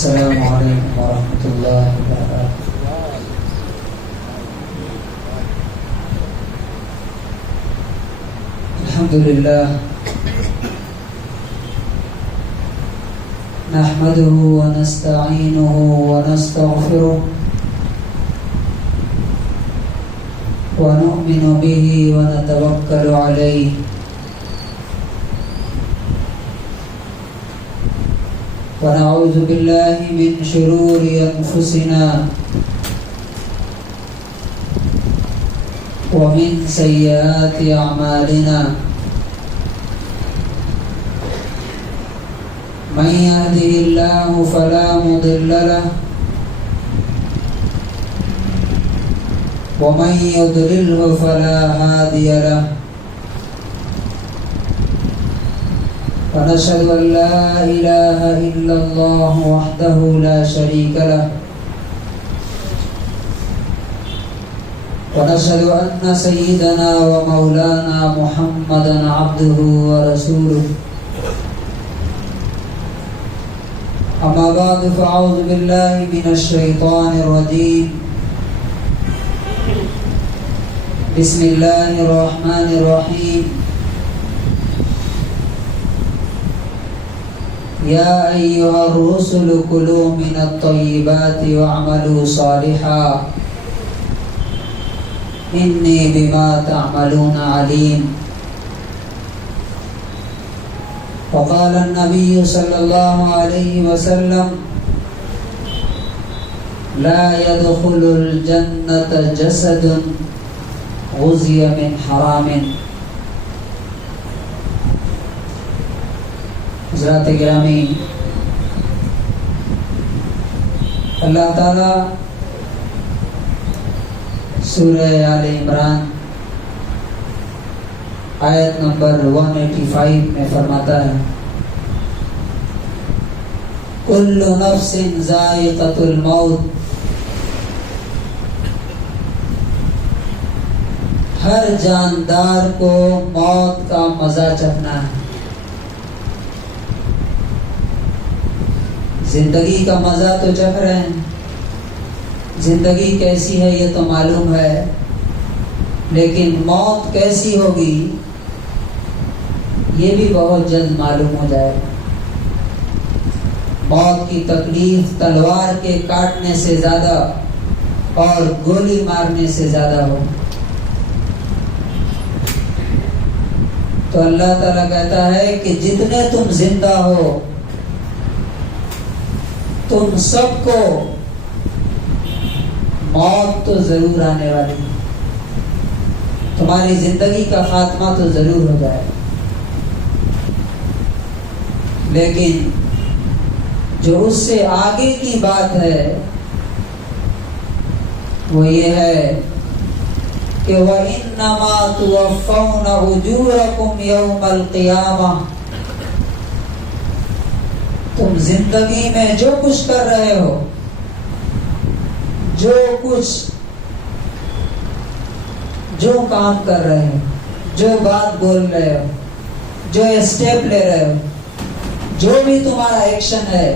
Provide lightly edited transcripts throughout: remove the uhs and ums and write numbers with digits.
السلام علیکم ورحمۃ اللہ وبرکاتہ۔ الحمدللہ نحمده ونستعینه ونستغفره ونؤمن به ونتوکل علیہ ونعوذ باللہ من شرور انفسنا ومن سیئات اعمالنا من يهده الله فلا مضل له ومن يضلله فلا هادي له ونشهد أن لا إله إلا الله وحده لا شريك له ونشهد أن سيدنا ومولانا محمدا عبده ورسوله أما بعد فأعوذ بالله من الشيطان الرجيم بسم الله الرحمن الرحيم يا أيها الرسل كلوا من الطيبات واعملوا صالحا إني بما تعملون عليم وقال النبي صلى الله عليه وسلم لا يدخل الجنة جسد غزي من حرام۔ حضرات گرامی، اللہ تعالی سورہ آل عمران آیت نمبر 185 میں فرماتا ہے کل نفس ذائقۃ الموت، ہر جاندار کو موت کا مزہ چکھنا ہے۔ زندگی کا مزہ تو چکھ رہے ہیں، زندگی کیسی ہے یہ تو معلوم ہے، لیکن موت کیسی ہوگی یہ بھی بہت جلد معلوم ہو جائے گا۔ موت کی تکلیف تلوار کے کاٹنے سے زیادہ اور گولی مارنے سے زیادہ ہو۔ تو اللہ تعالیٰ کہتا ہے کہ جتنے تم زندہ ہو تم سب کو موت تو ضرور آنے والی ہے، تمہاری زندگی کا خاتمہ تو ضرور ہو جائے، لیکن جو اس سے آگے کی بات ہے وہ یہ ہے کہ وَإِنَّمَا تُوَفَّوْنَ أُجُورَكُمْ يَوْمَ الْقِيَامَةِ، تم زندگی میں جو کچھ کر رہے ہو، جو کام کر رہے ہو، جو بات بول رہے ہو، جو اسٹیپ لے رہے ہو، جو بھی تمہارا ایکشن ہے،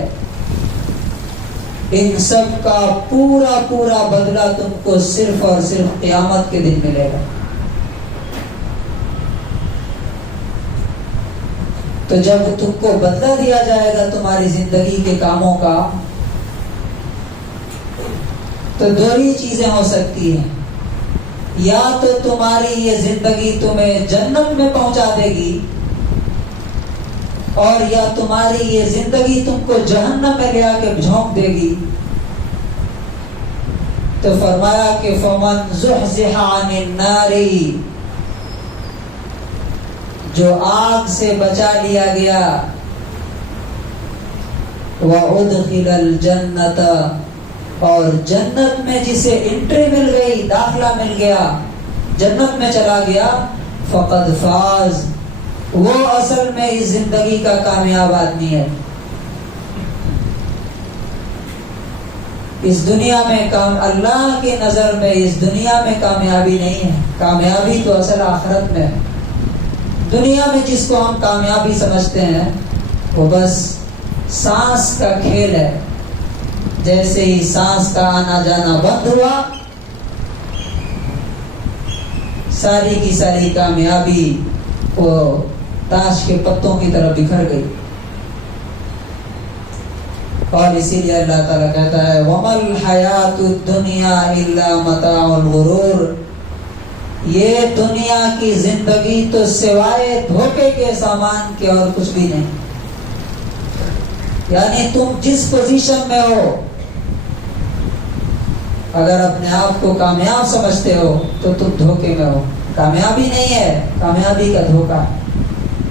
ان سب کا پورا پورا بدلہ تم کو صرف اور صرف قیامت کے دن ملے گا۔ تو جب تم کو بدلہ دیا جائے گا تمہاری زندگی کے کاموں کا، تو دو ہی چیزیں ہو سکتی ہیں، یا تو تمہاری یہ زندگی تمہیں جنت میں پہنچا دے گی، اور یا تمہاری یہ زندگی تم کو جہنم میں لے آ کے جھونک دے گی۔ تو فرمایا کہ فَمَنْ زُحْزِحَ عَنِ النَّارِ، جو آگ سے بچا لیا گیا، وَأُدْخِلَ الْجَنَّةَ، اور جنت میں جسے انٹری مل گئی، داخلہ مل گیا، جنت میں چلا گیا، فَقَدْ فَازَ، وہ اصل میں اس زندگی کا کامیاب آدمی ہے۔ اس دنیا میں اللہ کی نظر میں اس دنیا میں کامیابی نہیں ہے، کامیابی تو اصل آخرت میں ہے۔ دنیا میں جس کو ہم کامیابی سمجھتے ہیں وہ بس سانس کا کھیل ہے، جیسے ہی سانس کا آنا جانا بند ہوا، ساری کی ساری کامیابی وہ تاش کے پتوں کی طرح بکھر گئی۔ اور اسی لیے اللہ تعالیٰ کہتا ہے وَمَا الْحَيَاةُ الدُّنْيَا إِلَّا مَتَاعُ الْغُرُورِ، یہ دنیا کی زندگی تو سوائے دھوکے کے سامان کے اور کچھ بھی نہیں۔ یعنی تم جس پوزیشن میں ہو، اگر اپنے آپ کو کامیاب سمجھتے ہو تو تم دھوکے میں ہو۔ کامیابی نہیں ہے، کامیابی کا دھوکہ ہے۔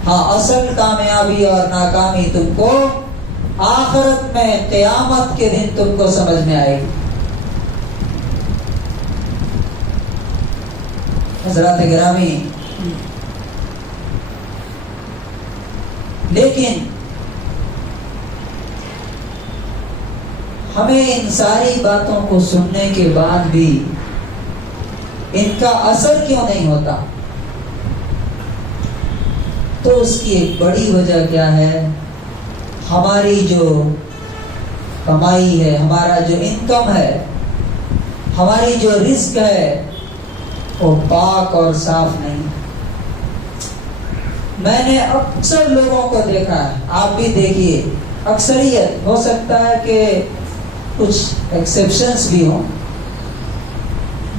ہاں، اصل کامیابی اور ناکامی تم کو آخرت میں قیامت کے دن تم کو سمجھ میں آئے گی۔ حضرات گرامی، لیکن ہمیں ان ساری باتوں کو سننے کے بعد بھی ان کا اثر کیوں نہیں ہوتا؟ تو اس کی ایک بڑی وجہ کیا ہے؟ ہماری جو کمائی ہے، ہمارا جو انکم ہے، ہماری جو رزق ہے، وہ پاک اور صاف نہیں۔ میں نے اکثر لوگوں کو دیکھا ہے، آپ بھی دیکھیے، اکثریت، ہو سکتا ہے کہ کچھ ایکسیپشنز بھی ہوں،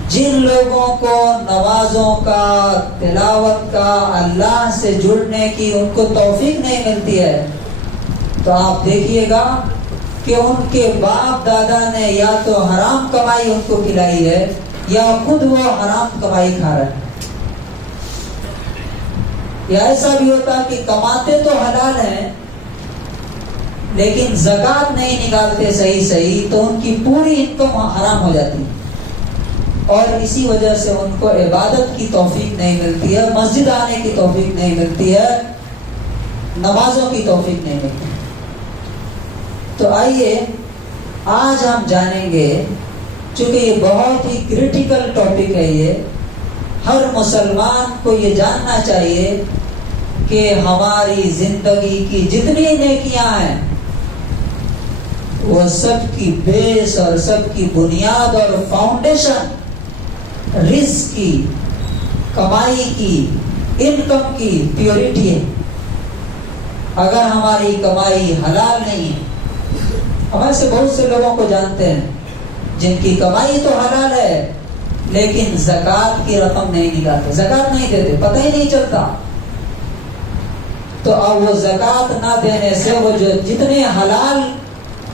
جن لوگوں کو نمازوں کا، تلاوت کا، اللہ سے جڑنے کی ان کو توفیق نہیں ملتی ہے، تو آپ دیکھیے گا کہ ان کے باپ دادا نے یا تو حرام کمائی ان کو کھلائی ہے یا خود وہ حرام کمائی کھا رہا ہے۔ یا ایسا بھی ہوتا کہ کماتے تو حلال ہیں لیکن زکوٰۃ نہیں نکالتے صحیح، تو ان کی پوری انکم حرام ہو جاتی ہے، اور اسی وجہ سے ان کو عبادت کی توفیق نہیں ملتی ہے، مسجد آنے کی توفیق نہیں ملتی ہے، نمازوں کی توفیق نہیں ملتی۔ تو آئیے آج ہم جانیں گے، چونکہ یہ بہت ہی کریٹیکل ٹاپک ہے، یہ ہر مسلمان کو یہ جاننا چاہیے کہ ہماری زندگی کی جتنی نیکیاں ہیں وہ سب کی بیس اور سب کی بنیاد اور فاؤنڈیشن رزق کی، کمائی کی، انکم کی پیورٹی ہے۔ اگر ہماری کمائی حلال نہیں ہے، ہمارے سے بہت سے لوگوں کو جانتے ہیں جن کی کمائی تو حلال ہے لیکن زکوٰۃ کی رقم نہیں نکالتے، زکوٰۃ نہیں دیتے، پتہ ہی نہیں چلتا۔ تو اب وہ زکوٰۃ نہ دینے سے وہ جو جتنے حلال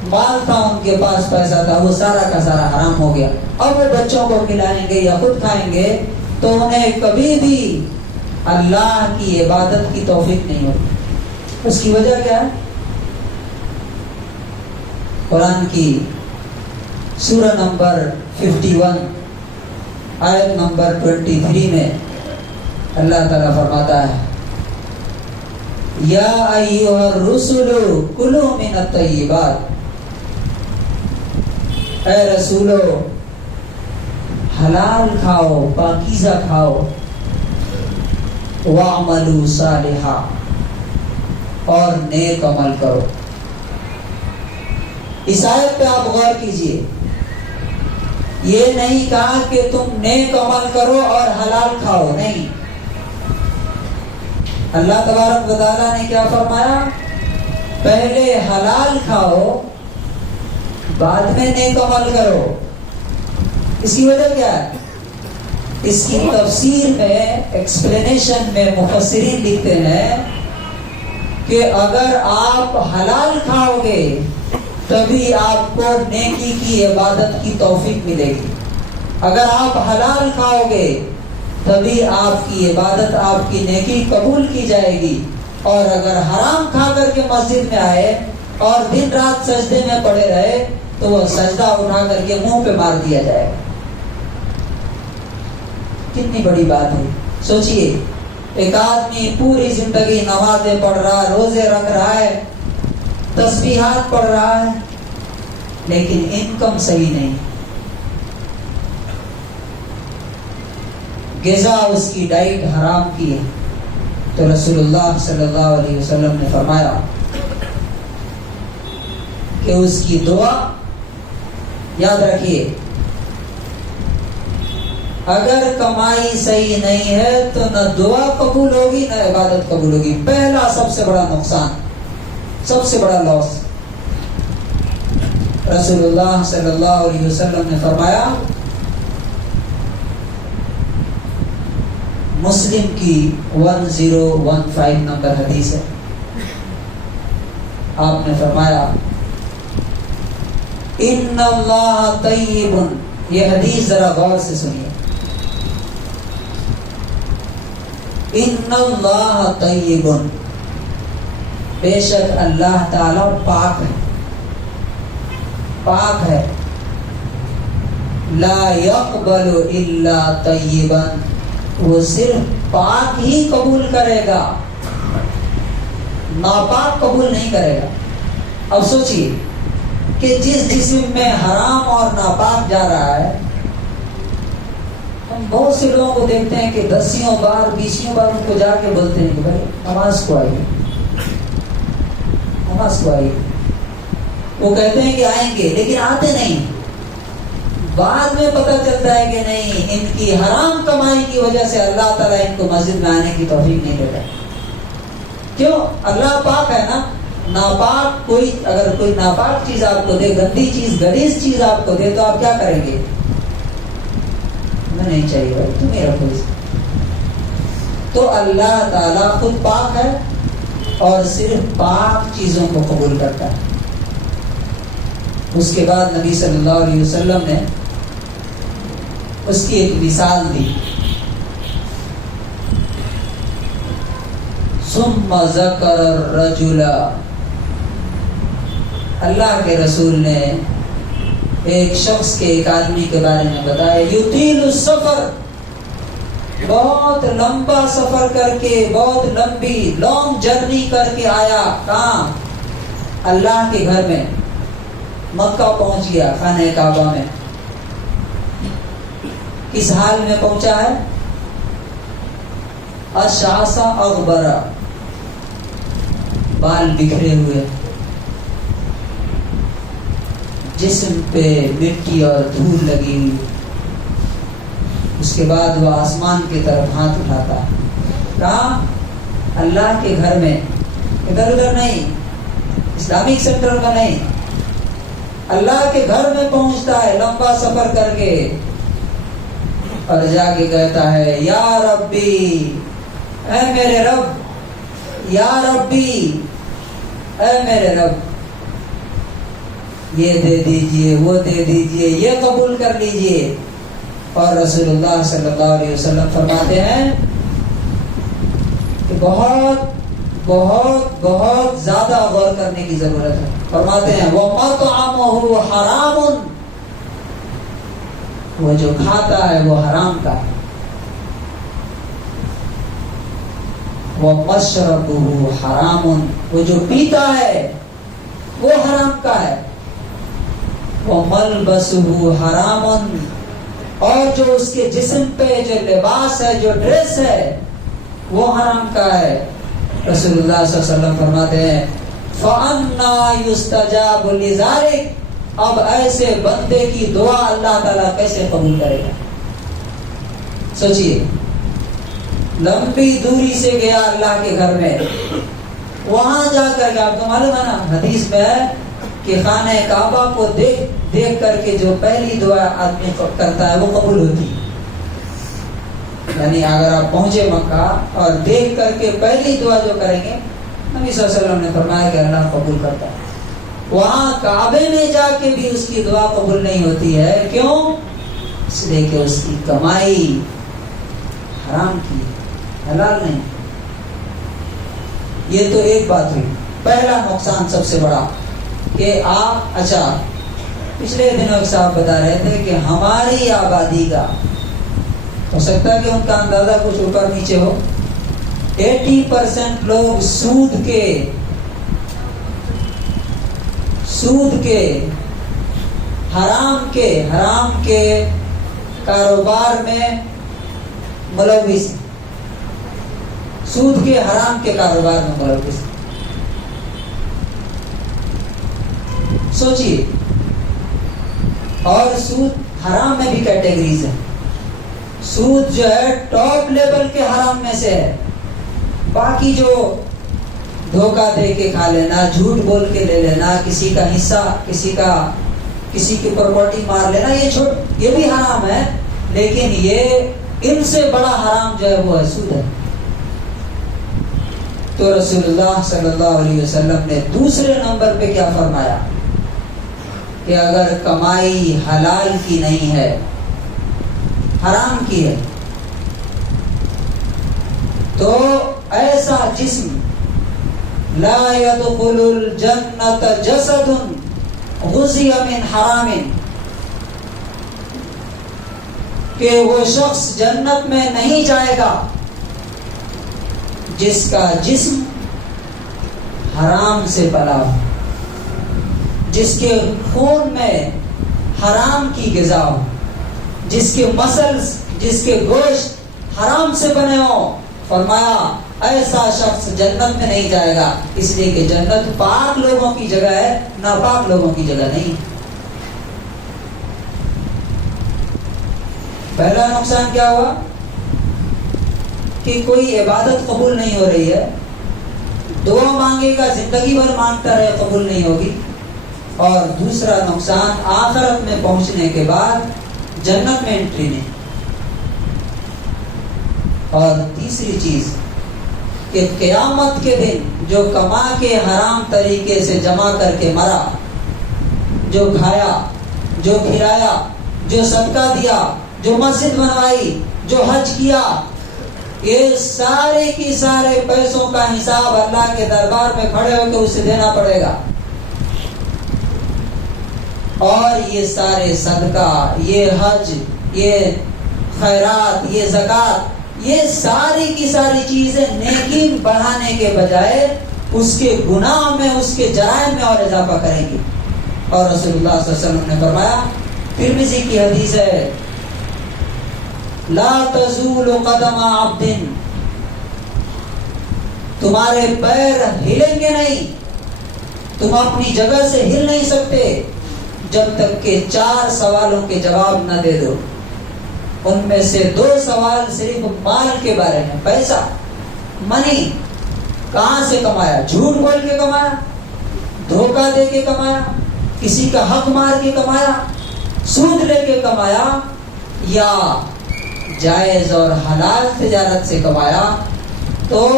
مال تھا، ان کے پاس پیسہ تھا، وہ سارا کا سارا حرام ہو گیا۔ اب وہ بچوں کو کھلائیں گے یا خود کھائیں گے تو انہیں کبھی بھی اللہ کی عبادت کی توفیق نہیں ہوتی۔ اس کی وجہ کیا ہے؟ قرآن کی سورہ نمبر 51 آیت نمبر 23 میں اللہ تعالیٰ فرماتا ہے یا ایھا الرسل کلوا من الطیبات، اے رسولو حلال کھاؤ، پاکیزہ کھاؤ، واعملوا صالحا، اور نیک عمل کرو۔ اس آیت پہ آپ غور کیجئے، یہ نہیں کہا کہ تم نیک عمل کرو اور حلال کھاؤ، نہیں۔ اللہ تبارک و تعالیٰ نے کیا فرمایا؟ پہلے حلال کھاؤ، بعد میں نیک عمل کرو۔ اس کی وجہ کیا ہے؟ اس کی تفسیر میں، ایکسپلینیشن میں مفسرین لکھتے ہیں کہ اگر آپ حلال کھاؤ گے تبھی آپ کو نیکی کی عبادت کی توفیق ملے گی۔ اگر آپ حلال کھاؤ گے تبھی آپ کی عبادت، آپ کی نیکی قبول کی جائے گی، اور اگر حرام کھا کر کے مسجد میں آئے اور دن رات سجدے میں پڑے رہے تو وہ سجدہ اٹھا کر کے منہ پہ مار دیا جائے گا۔ کتنی بڑی بات ہے، سوچئے، ایک آدمی پوری زندگی نمازیں پڑھ رہا، روزے رکھ رہا ہے، تسبیحات پڑھ رہا ہے، لیکن انکم صحیح نہیں، غذا اس کی ڈائٹ حرام کی ہے، تو رسول اللہ صلی اللہ علیہ وسلم نے فرمایا کہ اس کی دعا یاد رکھیے اگر کمائی صحیح نہیں ہے تو نہ دعا قبول ہوگی نہ عبادت قبول ہوگی. پہلا سب سے بڑا نقصان، سب سے بڑا لاس. رسول اللہ صلی اللہ علیہ وسلم نے فرمایا، مسلم کی 1015 نمبر حدیث ہے، آپ نے فرمایا ان اللہ طیب. یہ حدیث ذرا غور سے سنیے. ان اللہ طیب، بے شک اللہ تعالی پاک ہے، پاک ہے. لا يقبل الا طیبا، وہ صرف پاک ہی قبول کرے گا، ناپاک قبول نہیں کرے گا. اب سوچئے کہ جس جسم میں حرام اور ناپاک جا رہا ہے، ہم بہت سے لوگوں کو دیکھتے ہیں کہ 10 بار 20 بار ان کو جا کے بولتے ہیں کہ بھائی نماز کو آئیے، نماز کو آئیے. وہ کہتے ہیں کہ آئیں گے لیکن آتے نہیں. بعد میں پتہ چلتا ہے کہ نہیں، ان کی حرام کمائی کی وجہ سے اللہ تعالیٰ ان کو مسجد میں آنے کی توفیق نہیں دیتا. کیوں؟ اللہ پاک ہے نا. ناپاک کوئی، اگر کوئی ناپاک چیز آپ کو دے، گندی چیز، غلیظ چیز آپ کو دے، تو آپ کیا کریں گے؟ نہیں چاہیے بھائی، تمہیں رکھو اس. تو اللہ تعالیٰ خود پاک ہے اور صرف پاک چیزوں کو قبول کرتا ہے. اس کے بعد نبی صلی اللہ علیہ وسلم نے اس کی ایک مثال دی. ثم ذکر الرجل، اللہ کے رسول نے ایک شخص کے، ایک آدمی کے بارے میں بتایا، یطیل السفر، بہت لمبا سفر کر کے، بہت لمبی لانگ جرنی کر کے آیا. کہاں؟ اللہ کے گھر میں. مکہ پہنچ گیا، خانہ کعبہ میں. کس حال میں پہنچا ہے؟ اشعث اغبر، بال بکھرے ہوئے، جسم پہ مٹی اور دھول لگی ہوئی. اس کے بعد وہ آسمان کی طرف ہاتھ اٹھاتا ہے. کہاں؟ اللہ کے گھر میں، ادھر ادھر نہیں، اسلامک سینٹر میں نہیں، اللہ کے گھر میں پہنچتا ہے لمبا سفر کر کے، اور جا کے کہتا ہے یا ربی، اے میرے رب، یا ربی، اے میرے رب، یہ دے دیجئے، وہ دے دیجئے، یہ قبول کر لیجئے. اور رسول اللہ صلی اللہ علیہ وسلم فرماتے ہیں کہ بہت بہت بہت زیادہ غور کرنے کی ضرورت ہے. فرماتے ہیں وَمَطْعَمُهُ حَرَامٌ، وہ جو کھاتا ہے وہ حرام کا ہے. وَمَشْرَبُهُ حَرَامٌ، وہ جو پیتا ہے وہ حرام کا ہے. وَمَلْبَسُهُ حَرَامٌ، اور جو اس کے جسم پہ جو لباس ہے، جو ڈریس ہے، وہ حرام کا ہے. رسول اللہ صلی اللہ علیہ وسلم فرماتے ہیں فَأَنَّا يُسْتَجَابُ لِذَلِكَ، اب ایسے بندے کی دعا اللہ تعالیٰ کیسے قبول کرے گا؟ سوچئے، لمبی دوری سے گیا اللہ کے گھر میں، وہاں جا کر کے، آپ کو معلوم ہے نا حدیث میں ہے کہ خانہ کعبہ کو دیکھ کر کے جو پہلی دعا آدمی کرتا ہے وہ قبول ہوتی ہے. یعنی اگر آپ پہنچے مکہ اور دیکھ کر کے پہلی دعا جو کریں گے، نبی صلی اللہ علیہ وسلم نے فرمایا کہ اللہ قبول کرتا ہے. وہاں کعبے میں جا کے بھی اس کی دعا قبول نہیں ہوتی ہے. کیوں؟ اس لیے کہ اس کی کمائی حرام کی، حلال نہیں. یہ تو ایک بات ہوئی. پہلا نقصان سب سے بڑا کہ آپ، اچھا پچھلے دنوں ایک صاحب بتا رہے تھے کہ ہماری آبادی کا، ہو سکتا ہے کہ ان کا اندازہ کچھ اوپر نیچے ہو، 80% لوگ سود کے حرام کے کاروبار میں ملوث، سود کے حرام کے کاروبار میں ملوث. سوچئے اور سود حرام میں بھی کیٹیگریز ہیں. سود جو ہے ٹاپ لیول کے حرام میں سے ہے. باقی جو دھوکہ دے کے کھا لینا, جھوٹ بول کے لے لینا, کسی کا حصہ, کسی کی پراپرٹی مار لینا, یہ بھی حرام ہے. لیکن یہ ان سے بڑا حرام جو ہے وہ ہے سود ہے. تو رسول اللہ صلی اللہ علیہ وسلم نے دوسرے نمبر پہ کیا فرمایا کہ اگر کمائی حلال کی نہیں ہے, حرام کی ہے, تو ایسا جسم لا يدخل الجنت جسد غزی من حرام, کہ وہ شخص جنت میں نہیں جائے گا جس کا جسم حرام سے پلا ہو, جس کے خون میں حرام کی غذا ہو, جس کے مسلز, جس کے گوشت حرام سے بنے ہو. فرمایا ایسا شخص جنت میں نہیں جائے گا, اس لیے کہ جنت پاک لوگوں کی جگہ ہے, ناپاک لوگوں کی جگہ نہیں. پہلا نقصان کیا ہوا کہ کوئی عبادت قبول نہیں ہو رہی ہے, دعا مانگے گا زندگی بھر مانگتا رہے قبول نہیں ہوگی. اور دوسرا نقصان آخرت میں پہنچنے کے بعد جنت میں انٹری نہیں. اور تیسری چیز کہ قیامت کے دن جو کما کے حرام طریقے سے جمع کر کے مرا, جو کھایا, جو کھلایا, جو صدقہ دیا, جو مسجد بنوائی, جو حج کیا, یہ سارے کی سارے پیسوں کا حساب اللہ کے دربار میں کھڑے ہو کے اسے دینا پڑے گا. اور یہ سارے صدقہ, یہ حج, یہ خیرات, یہ زکوٰۃ, یہ ساری کی ساری چیزیں نیکی بڑھانے کے بجائے اس کے گناہ میں, اس کے جرائم میں اور اضافہ کریں گی. اور رسول اللہ صلی اللہ علیہ وسلم نے فرمایا, ترمذی کی حدیث ہے, لا تزول قدم عبد, تمہارے پیر ہلیں گے نہیں, تم اپنی جگہ سے ہل نہیں سکتے جب تک کہ 4 سوالوں کے جواب نہ دے دو. ان میں سے 2 سوال صرف مال کے بارے میں, پیسہ, منی, کہاں سے کمایا, جھوٹ بول کے کمایا, دھوکہ دے کے کمایا, کسی کا حق مار کے کمایا, سود لے کے کمایا, یا جائز اور حلال تجارت سے کمایا. تو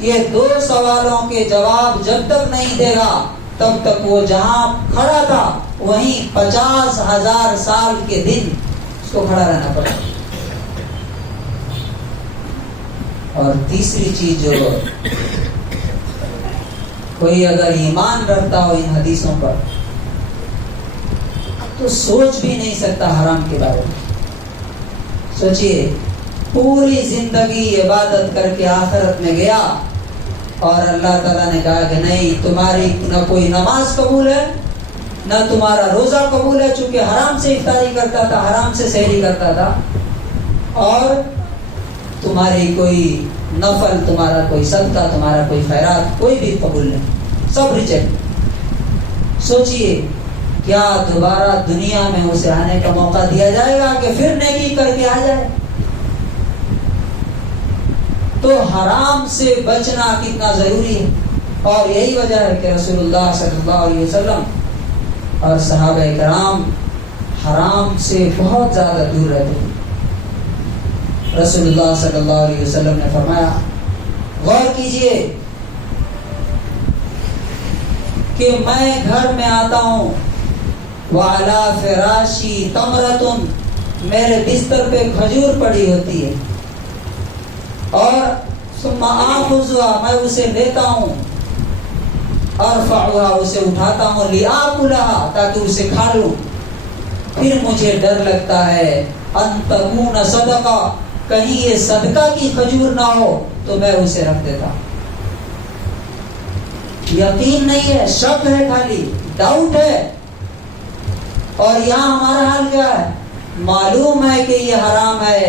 یہ 2 سوالوں کے جواب جب تک نہیں دے گا تب تک وہ جہاں کھڑا تھا وہیں 50,000 سال کے دن اس کو کھڑا رہنا پڑے. اور تیسری چیز, جو کوئی اگر ایمان رکھتا ہو ان حدیثوں پر تو سوچ بھی نہیں سکتا حرام کے بارے میں. سوچئے, پوری زندگی عبادت کر کے آخرت میں گیا اور اللہ تعالیٰ نے کہا کہ نہیں, تمہاری نہ کوئی نماز قبول ہے, نہ تمہارا روزہ قبول ہے, چونکہ حرام سے افطاری کرتا تھا, حرام سے سحری کرتا تھا, اور تمہاری کوئی نفل, تمہارا کوئی صدقہ, تمہارا کوئی خیرات کوئی بھی قبول نہیں, سب ریجیکٹ. سوچئے کیا دوبارہ دنیا میں اسے آنے کا موقع دیا جائے گا کہ پھر نیکی کر کے آ جائے؟ تو حرام سے بچنا کتنا ضروری ہے. اور یہی وجہ ہے کہ رسول اللہ صلی اللہ علیہ وسلم اور صحابہ کرام حرام سے بہت زیادہ دور رہتے ہیں. رسول اللہ صلی اللہ علیہ وسلم نے فرمایا, غور کیجئے کہ میں گھر میں آتا ہوں, وَعَلَى فِرَاشِي تَمْرَةٌ, میرے بستر پہ کھجور پڑی ہوتی ہے, اور ثم آخذها, میں اسے لیتا ہوں, ارفعها, اسے اٹھاتا ہوں, لِآكُلَهَا, تاکہ اسے کھا لوں. پھر مجھے ڈر لگتا ہے ان تکون صدقہ, کہیں یہ صدقہ کی کھجور نہ ہو, تو میں اسے رکھ دیتا. یقین نہیں ہے, شک ہے, خالی ڈاؤٹ ہے. اور یہاں ہمارا حال کیا ہے؟ معلوم ہے کہ یہ حرام ہے,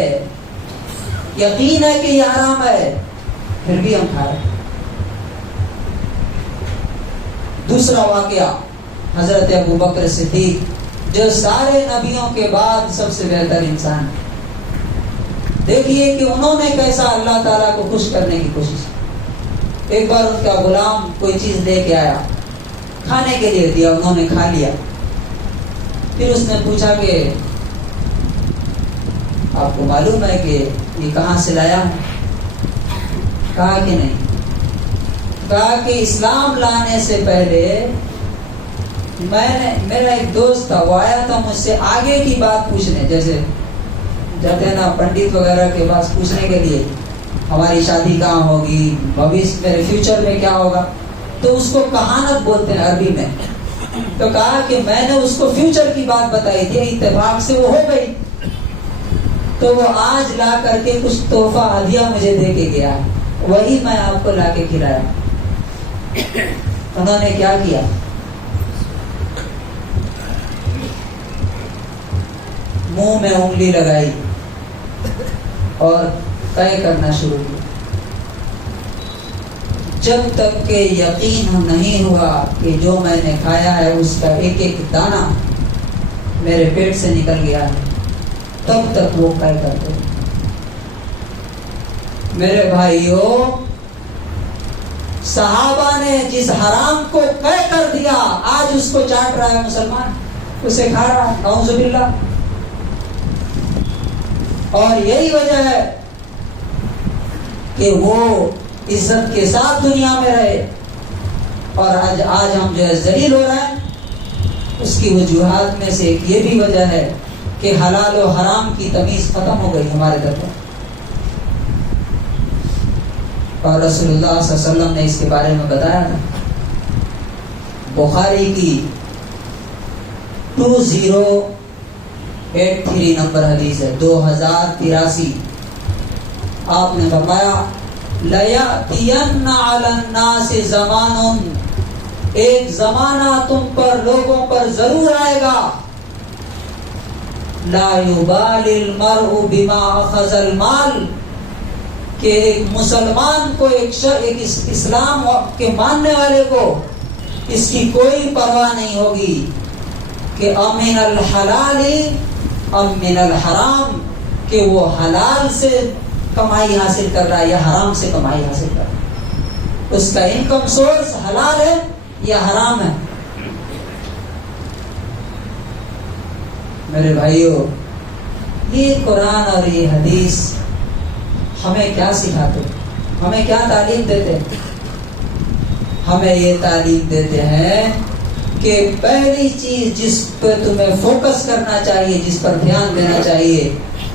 یقین ہے کہ یہ حرام ہے, پھر بھی ہم کھا رہے ہیں. دوسرا واقعہ, حضرت ابو بکر صدیق جو سارے نبیوں کے بعد سب سے بہتر انسان ہے. دیکھیے کہ انہوں نے کیسا اللہ تعالیٰ کو خوش کرنے کی کوشش کی. ایک بار ان کا غلام کوئی چیز لے کے آیا, کھانے کے لیے دیا, انہوں نے کھا لیا. پھر اس نے پوچھا کہ آپ کو معلوم ہے کہ یہ کہاں سے لایا ہوں؟ کہا کہ نہیں. کہا کہ اسلام لانے سے پہلے میرا ایک دوست تھا, وہ آیا تھا مجھ سے آگے کی بات پوچھنے, جیسے جاتے ہیں نا پنڈت وغیرہ کے پاس پوچھنے کے لیے, ہماری شادی کہاں ہوگی, بھویش میرے فیوچر میں کیا ہوگا, تو اس کو کہانت بولتے ہیں عربی میں. تو کہا کہ میں نے اس کو فیوچر کی بات بتائی تھی, اتفاق سے وہ ہو گئی, تو وہ آج لا کر کے کچھ تحفہ ہدیہ مجھے دے کے گیا, وہی میں آپ کو لا کے کھلایا. انہوں نے کیا کیا؟ منہ میں انگلی لگائی اور طے کرنا شروع کیا. جب تک کہ یقین نہیں ہوا کہ جو میں نے کھایا ہے اس کا ایک ایک دانہ میرے پیٹ سے نکل گیا ہے, تب تک وہ طے کرتے. میرے بھائیوں, صحابہ نے جس حرام کو طے کر دیا, آج اس کو چاٹ رہا ہے مسلمان, اسے کھا رہا ہے, نعوذ باللہ. اور یہی وجہ ہے کہ وہ عزت کے ساتھ دنیا میں رہے, اور آج ہم جو ہے ذلیل ہو رہے ہیں. اس کی وجوہات میں سے ایک یہ بھی وجہ ہے کہ حلال و حرام کی تمیز ختم ہو گئی ہمارے درمیان. اور رسول اللہ صلی اللہ علیہ وسلم نے اس کے بارے میں بتایا تھا. بخاری کی 2083 نمبر حدیث ہے, 2083. آپ نے فرمایا لَيَأْتِيَنَّ عَلَى النَّاسِ زَمَانٌ, ایک زمانہ تم پر, لوگوں پر ضرور آئے گا, لَا يُبَالِ الْمَرْءُ بِمَا أَخَذَ الْمَالِ, کہ ایک مسلمان کو, ایک اسلام کے ماننے والے کو اس کی کوئی پرواہ نہیں ہوگی کہ امن الحلال ام من الحرام, کہ وہ حلال سے کمائی حاصل کر رہا ہے یا حرام سے کمائی حاصل کر رہا ہے, اس کا انکم سورس حلال ہے یا حرام ہے. میرے بھائیوں, یہ قرآن اور یہ حدیث ہمیں کیا سکھاتے, ہمیں کیا تعلیم دیتے؟ ہمیں یہ تعلیم دیتے ہیں کہ پہلی چیز جس پہ تمہیں فوکس کرنا چاہیے, جس پر دھیان دینا چاہیے,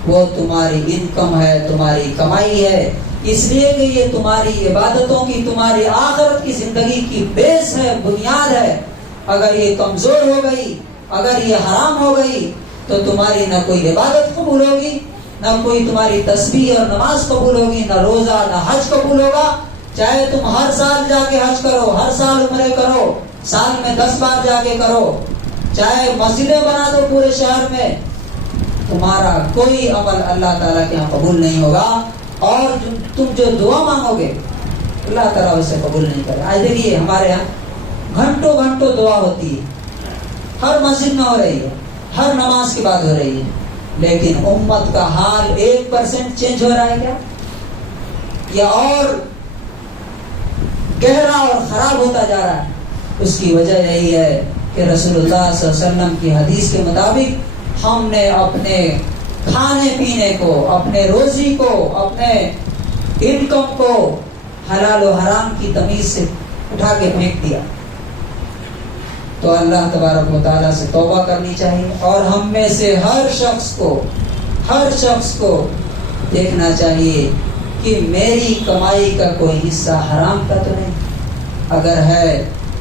وہ تمہاری انکم ہے, تمہاری کمائی ہے. اس لیے کہ یہ تمہاری عبادتوں کی, تمہاری آخرت کی زندگی کی بیس ہے, بنیاد ہے. اگر یہ کمزور ہو گئی, اگر یہ حرام ہو گئی, تو تمہاری نہ کوئی عبادت قبول ہوگی, نہ کوئی تمہاری تسبیح اور نماز قبول ہوگی, نہ روزہ, نہ حج قبول ہوگا. چاہے تم ہر سال جا کے حج کرو, ہر سال عمرے کرو, سال میں 10 بار جا کے کرو, چاہے مسجدیں بنا دو پورے شہر میں, تمہارا کوئی عمل اللہ تعالیٰ کے یہاں قبول نہیں ہوگا. اور تم جو دعا مانگو گے اللہ تعالیٰ اسے قبول نہیں کرے. آج دیکھیے ہمارے یہاں گھنٹوں گھنٹوں دعا ہوتی ہے, ہر مسجد میں ہو رہی ہے, ہر نماز کے بعد ہو رہی ہے, لیکن امت کا حال 1% چینج ہو رہا ہے کیا, یا اور گہرا اور خراب ہوتا جا رہا ہے؟ اس کی وجہ یہی ہے کہ رسول اللہ صلی اللہ علیہ وسلم کی حدیث کے مطابق ہم نے اپنے کھانے پینے کو, اپنے روزی کو, اپنے انکم کو حلال و حرام کی تمیز سے اٹھا کے پھینک دیا. تو اللہ تبارک و تعالیٰ سے توبہ کرنی چاہیے, اور ہم میں سے ہر شخص کو دیکھنا چاہیے کہ میری کمائی کا کوئی حصہ حرام کا تو نہیں. اگر ہے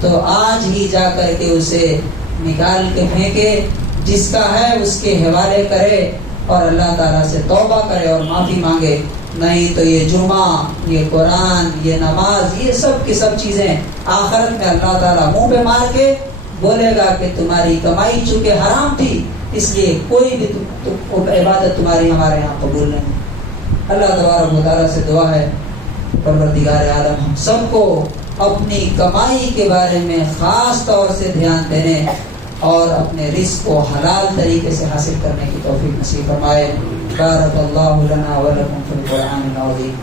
تو آج ہی جا کر کے اسے نکال کے پھینکے, جس کا ہے اس کے حوالے کرے اور اللہ تعالیٰ سے توبہ کرے اور معافی مانگے. نہیں تو یہ جمعہ, یہ قرآن, یہ نماز, یہ سب کی سب چیزیں آخرت میں اللہ تعالیٰ منہ پہ مار کے بولے گا کہ تمہاری کمائی چونکہ حرام تھی, اس لیے کوئی بھی عبادت تمہاری ہمارے یہاں قبول نہیں. اللہ تبارک و تعالیٰ سے دعا ہے پروردگار عالم ہم سب کو اپنی کمائی کے بارے میں خاص طور سے دھیان دینے اور اپنے رزق کو حلال طریقے سے حاصل کرنے کی توفیق نصیب فرمائے. بارک اللہ لنا ولکم فی القرآن العظیم.